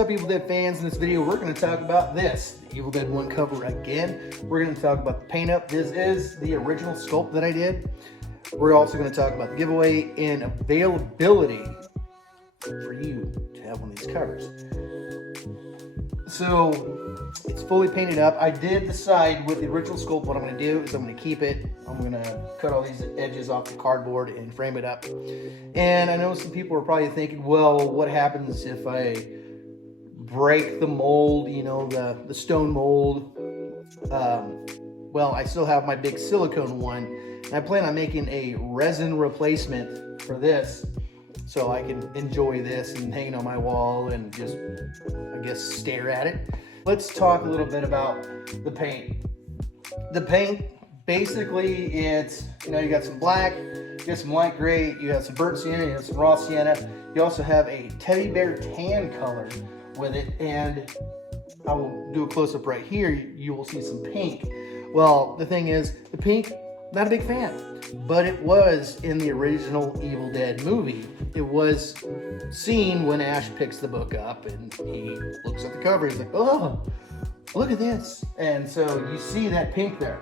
up, Evil Dead fans? In this video, we're going to talk about this, the Evil Dead 1 cover again. We're going to talk about the paint up. This is the original sculpt that I did. We're also going to talk about the giveaway and availability for you to have one of these covers. So it's fully painted up. I did decide with the original sculpt what I'm going to do is I'm going to keep it. I'm going to cut all these edges off the cardboard and frame it up. And I know some people are probably thinking, well, what happens if I break the mold, you know, the stone mold? Well, I still have my big silicone one, and I plan on making a resin replacement for this so I can enjoy this and hang it on my wall and just, I guess, stare at it. Let's talk a little bit about the paint. The paint, basically, it's, you know, you got some black, you got some light gray, you have some burnt sienna, you have some raw sienna. You also have a teddy bear tan color with it, and I will do a close-up right here. You will see some pink. Well, the thing is, the pink, not a big fan, but it was in the original Evil Dead movie. It was seen when Ash picks the book up and he looks at the cover. He's like, oh, look at this. And so you see that pink there.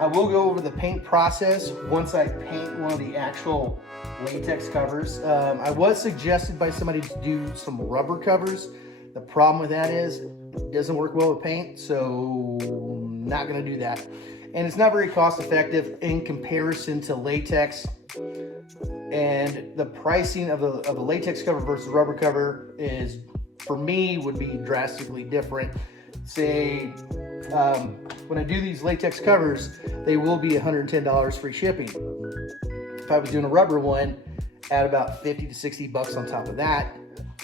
I will go over the paint process once I paint one of the actual latex covers. I was suggested by somebody to do some rubber covers. The problem with that is it doesn't work well with paint, so not gonna do that. And it's not very cost effective in comparison to latex. And the pricing of the latex cover versus rubber cover is, for me, would be drastically different. Say, when I do these latex covers, they will be $110 free shipping. If I was doing a rubber one, add about 50 to 60 bucks on top of that.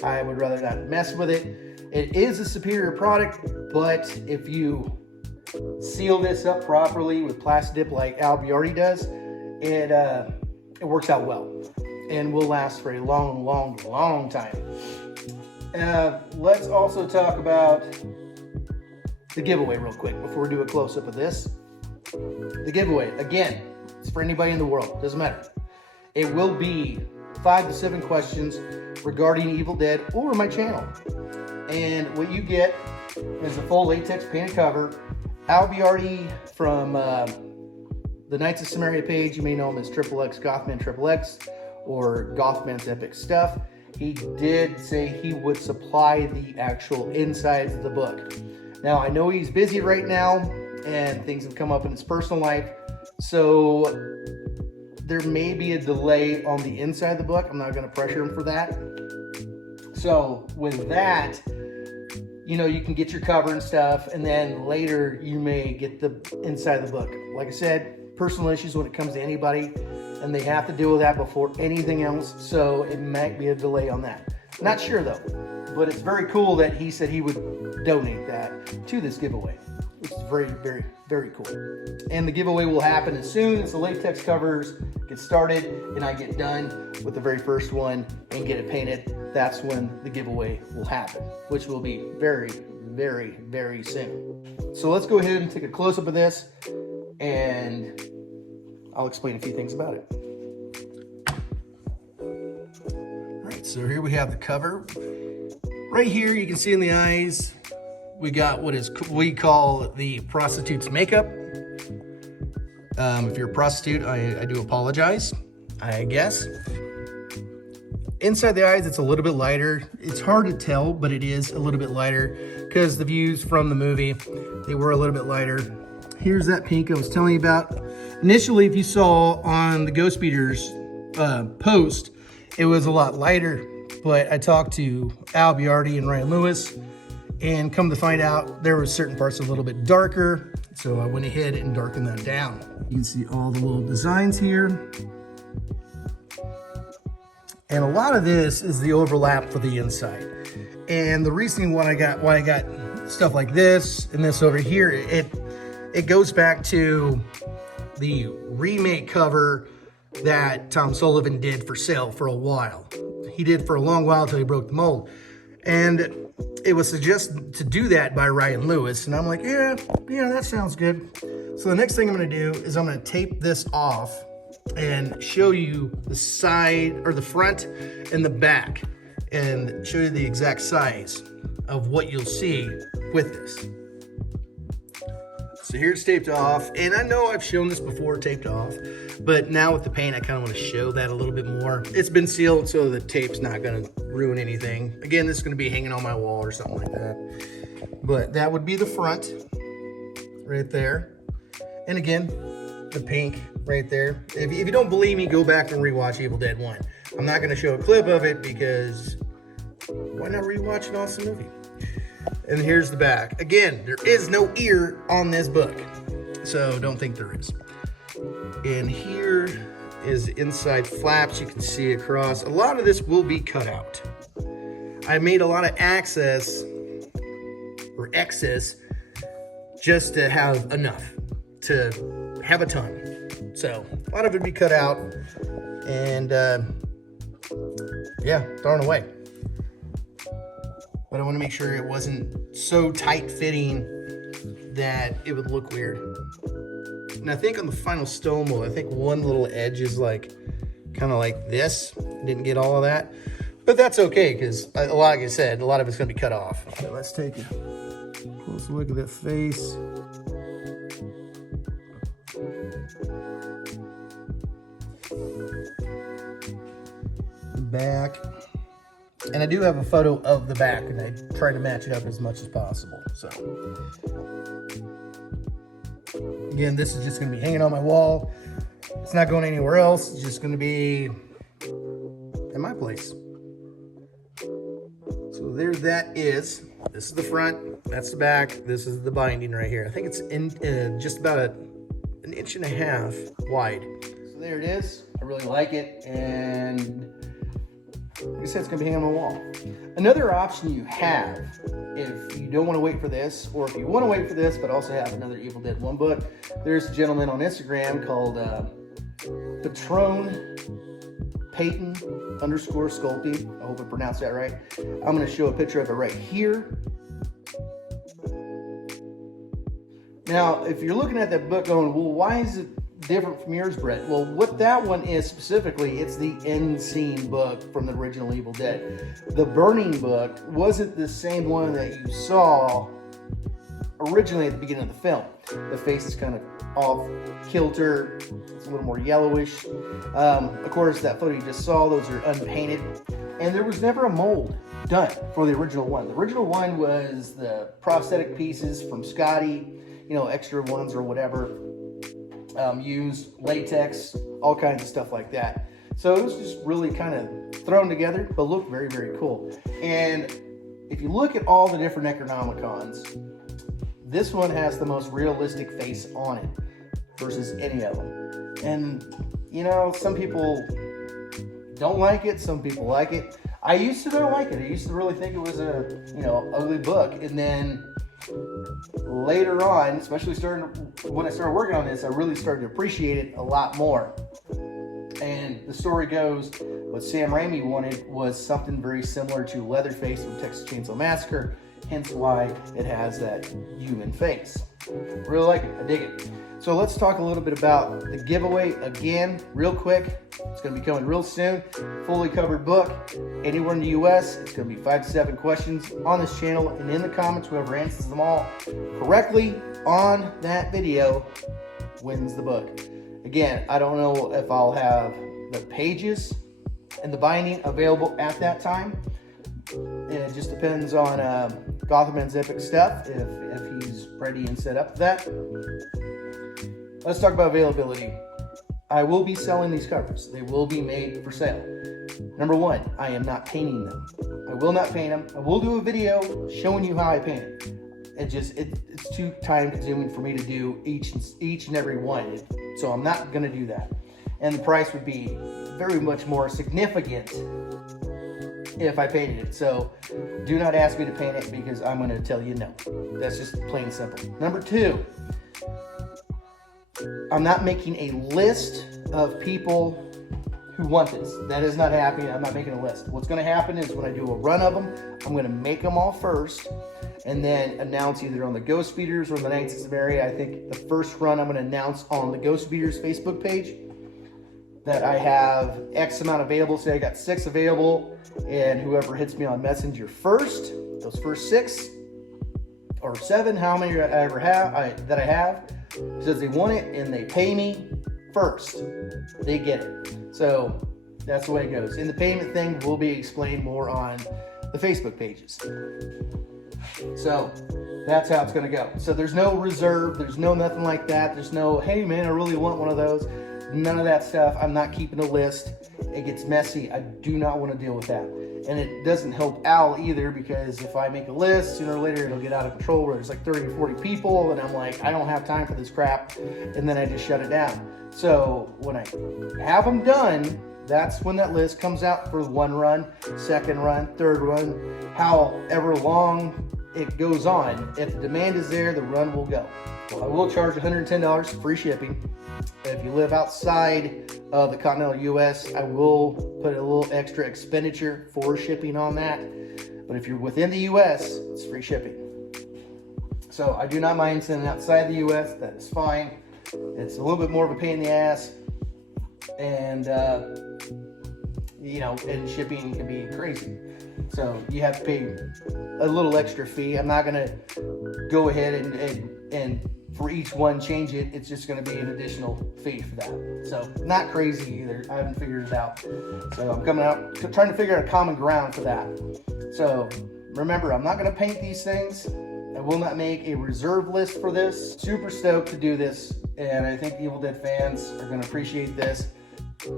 I would rather not mess with it. It is a superior product, but if you seal this up properly with Plasti-Dip like Al Biardi does, it works out well and will last for a long, long, long time. Let's also talk about the giveaway real quick before we do a close-up of this. The giveaway, again, it's for anybody in the world, doesn't matter. It will be 5 to 7 questions regarding Evil Dead or my channel. And what you get is a full latex painted cover. Al Biardi from the Knights of Samaria page, you may know him as XXX Gothman XXX or Gothman's Epic Stuff. He did say he would supply the actual insides of the book. Now, I know he's busy right now and things have come up in his personal life, so there may be a delay on the inside of the book. I'm not going to pressure him for that. So with that, you know, you can get your cover and stuff, and then later you may get the inside of the book. Like I said, personal issues when it comes to anybody, and they have to deal with that before anything else, so it might be a delay on that. Not sure though, but it's very cool that he said he would donate that to this giveaway, which is very, very, very cool. And the giveaway will happen as soon as the latex covers get started and I get done with the very first one and get it painted. That's when the giveaway will happen, which will be very, very, very soon. So let's go ahead and take a close-up of this and I'll explain a few things about it. All right, so here we have the cover. Right here, you can see in the eyes, we got what we call the prostitute's makeup. If you're a prostitute, I do apologize, I guess. Inside the eyes, it's a little bit lighter. It's hard to tell, but it is a little bit lighter because the views from the movie, they were a little bit lighter. Here's that pink I was telling you about. Initially, if you saw on the Ghost Beaters post, it was a lot lighter, but I talked to Al Biardi and Ryan Lewis, and come to find out there were certain parts a little bit darker, so I went ahead and darkened that down. You can see all the little designs here. And a lot of this is the overlap for the inside. And the reason why I got stuff like this and this over here, it goes back to the remake cover that Tom Sullivan did for sale for a while. He did for a long while until he broke the mold. And it was suggested to do that by Ryan Lewis. And I'm like, yeah, that sounds good. So the next thing I'm gonna do is I'm gonna tape this off and show you the side or the front and the back. and show you the exact size of what you'll see with this. So here it's taped off, and I know I've shown this before taped off, but now with the paint, I kind of want to show that a little bit more. It's been sealed, so the tape's not going to ruin anything. Again, this is going to be hanging on my wall or something like that. But that would be the front right there. And again, the pink right there. If you don't believe me, go back and rewatch Evil Dead 1. I'm not going to show a clip of it because why not rewatch an awesome movie? And here's the back. Again, there is no ear on this book, so don't think there is. And here is the inside flaps. You can see across. A lot of this will be cut out. I made a lot of excess just to have enough to have a ton. So a lot of it will be cut out and yeah, thrown away. But I want to make sure it wasn't so tight fitting that it would look weird. And I think on the final stone mold, I think one little edge is like kind of like this. Didn't get all of that, but that's okay because, like I said, a lot of it's going to be cut off. So let's take a close look at that face. The back. And I do have a photo of the back, and I try to match it up as much as possible. So, again, this is just going to be hanging on my wall. It's not going anywhere else. It's just going to be in my place. So there that is. This is the front. That's the back. This is the binding right here. I think it's in just about an inch and a half wide. So there it is. I really like it, and like I said, it's going to be hanging on my wall. Another option you have, if you don't want to wait for this, or if you want to wait for this, but also have another Evil Dead 1 book, there's a gentleman on Instagram called Patron Peyton _Sculpting. I hope I pronounced that right. I'm going to show a picture of it right here. Now, if you're looking at that book going, well, why is it different from yours, Brett? Well, what that one is specifically, it's the end scene book from the original Evil Dead. The Burning book wasn't the same one that you saw originally at the beginning of the film. The face is kind of off kilter. It's a little more yellowish. Of course, that photo you just saw, those are unpainted. And there was never a mold done for the original one. The original one was the prosthetic pieces from Scotty, you know, extra ones or whatever. Used latex, all kinds of stuff like that. So it was just really kind of thrown together, but looked very, very cool. And if you look at all the different Necronomicons, this one has the most realistic face on it versus any of them. And, you know, some people don't like it, some people like it. I used to not like it. I used to really think it was a, you know, ugly book. And then later on, especially when I started working on this, I really started to appreciate it a lot more. And the story goes, what Sam Raimi wanted was something very similar to Leatherface from Texas Chainsaw Massacre, hence why it has that human face. Really like it. I dig it. So let's talk a little bit about the giveaway again, real quick. It's going to be coming real soon. Fully covered book. Anywhere in the U.S., it's going to be 5 to 7 questions on this channel. And in the comments, whoever answers them all correctly on that video wins the book. Again, I don't know if I'll have the pages and the binding available at that time. And it just depends on Gotham's Epic stuff, if he's ready and set up for that. Let's talk about availability. I will be selling these covers. They will be made for sale. Number one, I am not painting them. I will not paint them. I will do a video showing you how I paint it. It's too time consuming for me to do each and every one. So I'm not gonna do that. And the price would be very much more significant if I painted it. So do not ask me to paint it because I'm gonna tell you no. That's just plain and simple. Number two, I'm not making a list of people who want this. That is not happening. I'm not making a list. What's going to happen is when I do a run of them, I'm going to make them all first and then announce either on the Ghost Speeders or the Knights of Samaria. I think the first run I'm going to announce on the Ghost Speeders Facebook page. that I have X amount available. Say I got 6 available, and whoever hits me on Messenger first, those first 6 or 7, how many I ever have, that I have, says they want it and they pay me first, they get it. So that's the way it goes. And the payment thing will be explained more on the Facebook pages. So that's how it's going to go. So there's no reserve, there's no nothing like that. There's no, hey man, I really want one of those. None of that stuff. I'm not keeping a list. It gets messy. I do not want to deal with that. And it doesn't help Al either, because if I make a list, sooner or later it'll get out of control where there's like 30 or 40 people and I'm like, I don't have time for this crap. And then I just shut it down. So when I have them done, that's when that list comes out for 1 run, 2nd run, 3rd run, however long it goes on. If the demand is there, the run will go. I will charge $110 free shipping. If you live outside of the continental US, I will put a little extra expenditure for shipping on that. But if you're within the US, it's free shipping. So I do not mind sending outside the US. That is fine. It's a little bit more of a pain in the ass, and and shipping can be crazy. So you have to pay a little extra fee. I'm not gonna go ahead and for each one change it. It's just gonna be an additional fee for that. So not crazy either. I haven't figured it out. So I'm coming out trying to figure out a common ground for that. So remember, I'm not gonna paint these things. I will not make a reserve list for this. Super stoked to do this, and I think the Evil Dead fans are gonna appreciate this.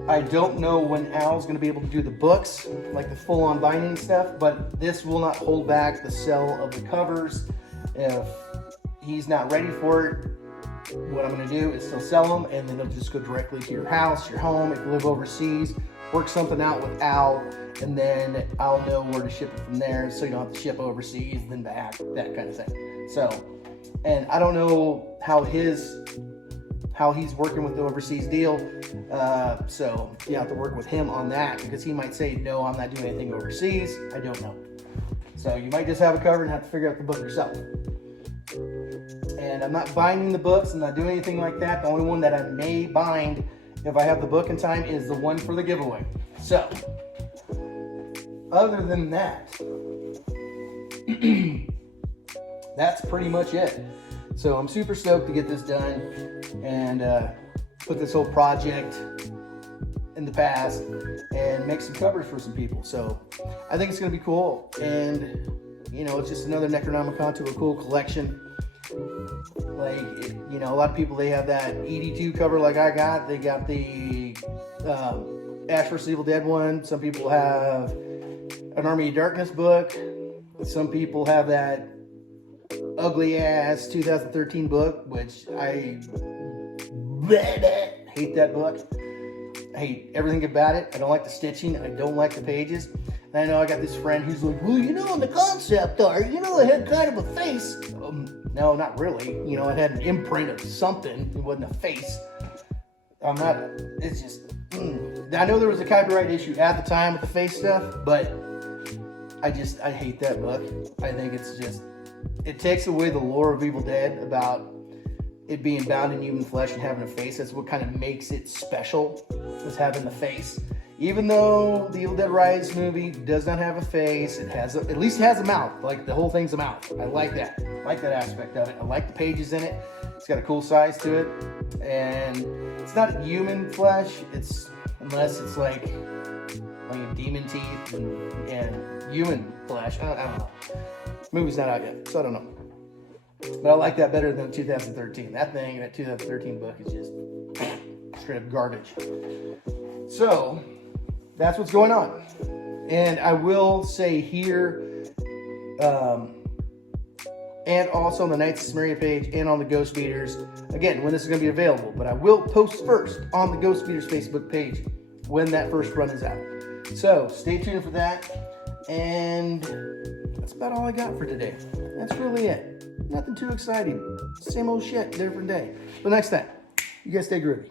I don't know when Al's going to be able to do the books, like the full-on binding stuff, but this will not hold back the sale of the covers. If he's not ready for it, what I'm going to do is still sell them, and then they'll just go directly to your house, your home. If you live overseas, work something out with Al, and then I'll know where to ship it from there, so you don't have to ship overseas, then back, that kind of thing. So, and I don't know how he's working with the overseas deal. So you have to work with him on that, because he might say, no, I'm not doing anything overseas. I don't know. So you might just have a cover and have to figure out the book yourself. And I'm not binding the books. I'm not doing anything like that. The only one that I may bind if I have the book in time is the one for the giveaway. So other than that, that's pretty much it. So I'm super stoked to get this done and put this whole project in the past and make some covers for some people. So I think it's going to be cool. And, it's just another Necronomicon to a cool collection. Like, a lot of people, they have that ED2 cover like I got. They got the Ash vs. Evil Dead one. Some people have an Army of Darkness book. Some people have that ugly ass 2013 book, which I hate that book. I hate everything about it. I don't like the stitching. I don't like the pages. And I know I got this friend who's like, well, in the concept art, it had kind of a face. No, not really. It had an imprint of something. It wasn't a face. It's just, I know there was a copyright issue at the time with the face stuff, but I hate that book. I think it's just, it takes away the lore of Evil Dead about it being bound in human flesh and having a face. That's what kind of makes it special, is having the face. Even though the Evil Dead Rise movie does not have a face, at least it has a mouth. Like, the whole thing's a mouth. I like that. I like that aspect of it. I like the pages in it. It's got a cool size to it. And it's not human flesh. Unless it's like demon teeth and human flesh. I don't know. Movie's not out yet, so I don't know. But I like that better than 2013. That 2013 book is just straight up garbage. So that's what's going on. And I will say here, and also on the Knights of Samaria page and on the Ghost Beaters, again, when this is going to be available. But I will post first on the Ghost Beaters Facebook page when that first run is out. So stay tuned for that. And that's about all I got for today. That's really it. Nothing too exciting. Same old shit, different day. But next time, you guys stay groovy.